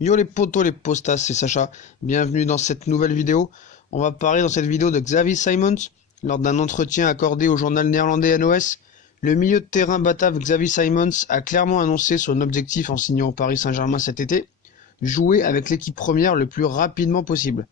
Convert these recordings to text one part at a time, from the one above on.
Yo les potos, les postas, c'est Sacha. Bienvenue dans cette nouvelle vidéo. On va parler dans cette vidéo de Xavi Simons. Lors d'un entretien accordé au journal néerlandais NOS, le milieu de terrain batave Xavi Simons a clairement annoncé son objectif en signant au Paris Saint-Germain cet été, jouer avec l'équipe première le plus rapidement possible.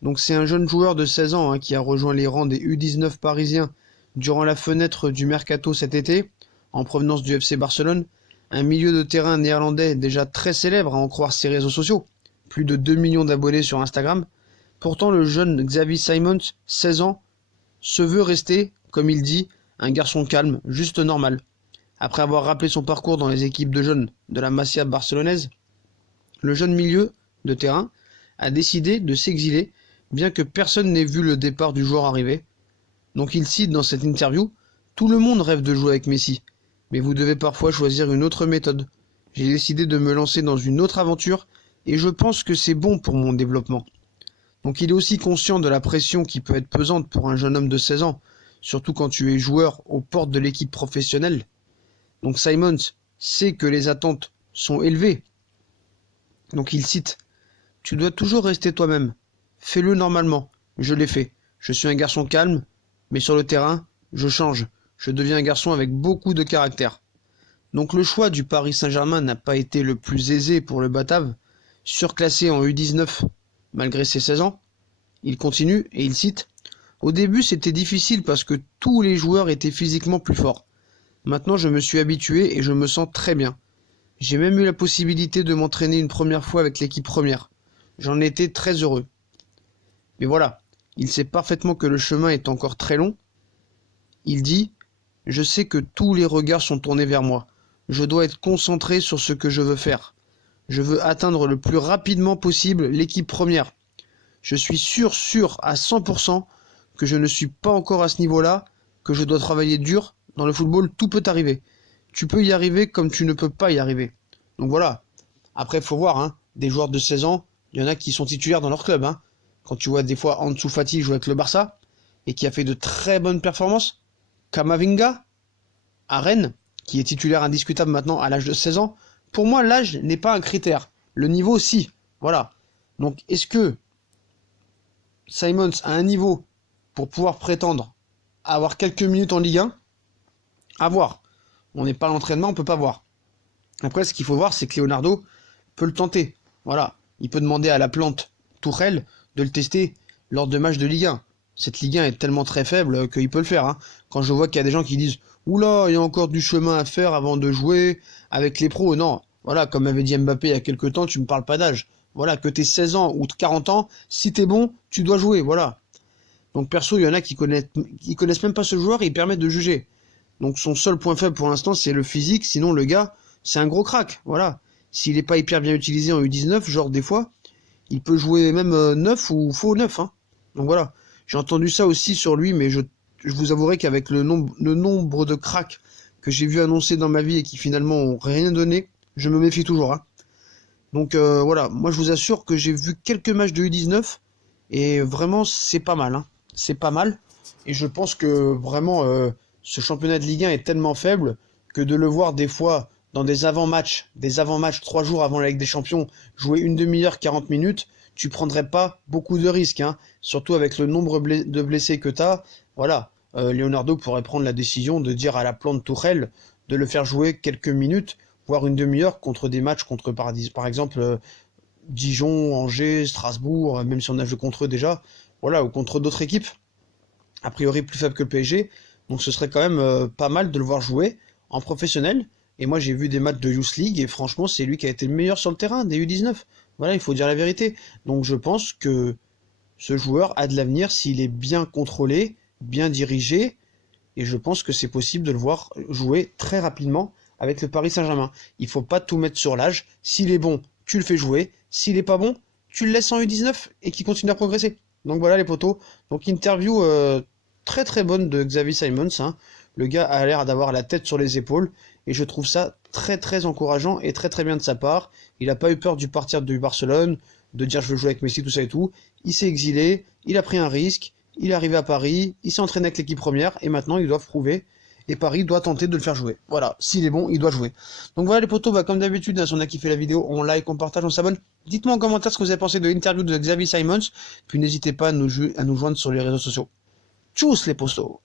Donc c'est un jeune joueur de 16 ans qui a rejoint les rangs des U19 parisiens durant la fenêtre du mercato cet été, en provenance du FC Barcelone. Un milieu de terrain néerlandais déjà très célèbre à en croire ses réseaux sociaux, plus de 2 millions d'abonnés sur Instagram. Pourtant le jeune Xavi Simons, 16 ans, se veut rester, comme il dit, un garçon calme, juste normal. Après avoir rappelé son parcours dans les équipes de jeunes de la Masia barcelonaise, le jeune milieu de terrain a décidé de s'exiler, bien que personne n'ait vu le départ du joueur arriver. Donc il cite dans cette interview: tout le monde rêve de jouer avec Messi, mais vous devez parfois choisir une autre méthode. J'ai décidé de me lancer dans une autre aventure et je pense que c'est bon pour mon développement. Donc il est aussi conscient de la pression qui peut être pesante pour un jeune homme de 16 ans, surtout quand tu es joueur aux portes de l'équipe professionnelle. Donc Simons sait que les attentes sont élevées. Donc il cite: tu dois toujours rester toi-même. Fais-le normalement. Je l'ai fait. Je suis un garçon calme, mais sur le terrain, je change. Je deviens un garçon avec beaucoup de caractère. Donc le choix du Paris Saint-Germain n'a pas été le plus aisé pour le Batave, surclassé en U19 malgré ses 16 ans. Il continue et il cite: au début c'était difficile parce que tous les joueurs étaient physiquement plus forts. Maintenant je me suis habitué et je me sens très bien. J'ai même eu la possibilité de m'entraîner une première fois avec l'équipe première. J'en étais très heureux. Mais voilà, il sait parfaitement que le chemin est encore très long. Il dit: je sais que tous les regards sont tournés vers moi. Je dois être concentré sur ce que je veux faire. Je veux atteindre le plus rapidement possible l'équipe première. Je suis sûr à 100% que je ne suis pas encore à ce niveau-là, que je dois travailler dur. Dans le football, tout peut arriver. Tu peux y arriver comme tu ne peux pas y arriver. Donc voilà. Après, faut voir, des joueurs de 16 ans, il y en a qui sont titulaires dans leur club. Quand tu vois des fois Ansu Fati jouer avec le Barça, et qui a fait de très bonnes performances, Kamavinga, à Rennes, qui est titulaire indiscutable maintenant à l'âge de 16 ans, pour moi, l'âge n'est pas un critère. Le niveau, si. Voilà. Donc, est-ce que Simons a un niveau pour pouvoir prétendre à avoir quelques minutes en Ligue 1? À voir. On n'est pas à l'entraînement, on peut pas voir. Après, ce qu'il faut voir, c'est que Leonardo peut le tenter. Voilà. Il peut demander à la plante Tourelle de le tester lors de matchs de Ligue 1. Cette Ligue 1 est tellement très faible qu'il peut le faire. Quand je vois qu'il y a des gens qui disent oula, il y a encore du chemin à faire avant de jouer avec les pros. Non, voilà, comme avait dit Mbappé il y a quelques temps, tu me parles pas d'âge. Voilà, que t'aies 16 ans ou 40 ans, si t'es bon, tu dois jouer, voilà. Donc perso, il y en a qui connaissent même pas ce joueur et ils permettent de juger. Donc son seul point faible pour l'instant, c'est le physique. Sinon, le gars, c'est un gros crack, voilà. S'il est pas hyper bien utilisé en U19, genre des fois, il peut jouer même 9 ou faux 9. Donc voilà. J'ai entendu ça aussi sur lui, mais je vous avouerai qu'avec le nombre de cracks que j'ai vu annoncer dans ma vie et qui finalement ont rien donné, je me méfie toujours. Donc voilà, moi je vous assure que j'ai vu quelques matchs de U19 et vraiment c'est pas mal. C'est pas mal. Et je pense que vraiment ce championnat de Ligue 1 est tellement faible que de le voir des fois dans des avant-matchs 3 jours avant la Ligue des Champions, jouer une demi-heure, 40 minutes, tu prendrais pas beaucoup de risques, surtout avec le nombre de blessés que tu as. Voilà, Leonardo pourrait prendre la décision de dire à la plante Tourelle de le faire jouer quelques minutes, voire une demi-heure contre des matchs contre par exemple Dijon, Angers, Strasbourg, même si on a joué contre eux déjà, voilà, ou contre d'autres équipes, a priori plus faibles que le PSG. Donc ce serait quand même pas mal de le voir jouer en professionnel. Et moi j'ai vu des matchs de Youth League et franchement c'est lui qui a été le meilleur sur le terrain des U19. Voilà, il faut dire la vérité. Donc je pense que ce joueur a de l'avenir s'il est bien contrôlé, bien dirigé, et je pense que c'est possible de le voir jouer très rapidement avec le Paris Saint-Germain. Il faut pas tout mettre sur l'âge. S'il est bon, tu le fais jouer. S'il est pas bon, tu le laisses en U19 et qu'il continue à progresser. Donc voilà les potos. Donc interview très très bonne de Xavi Simons. Le gars a l'air d'avoir la tête sur les épaules et je trouve ça très très encourageant et très très bien de sa part. Il n'a pas eu peur du partir du Barcelone, de dire je veux jouer avec Messi, tout ça et tout. Il s'est exilé, il a pris un risque, il est arrivé à Paris, il s'est entraîné avec l'équipe première et maintenant ils doivent prouver. et Paris doit tenter de le faire jouer. Voilà, s'il est bon, il doit jouer. Donc voilà les potos, bah, comme d'habitude, hein, si on a kiffé la vidéo, on like, on partage, on s'abonne. Dites-moi en commentaire ce que vous avez pensé de l'interview de Xavi Simons, puis n'hésitez pas à nous joindre sur les réseaux sociaux. Tchuss les postos!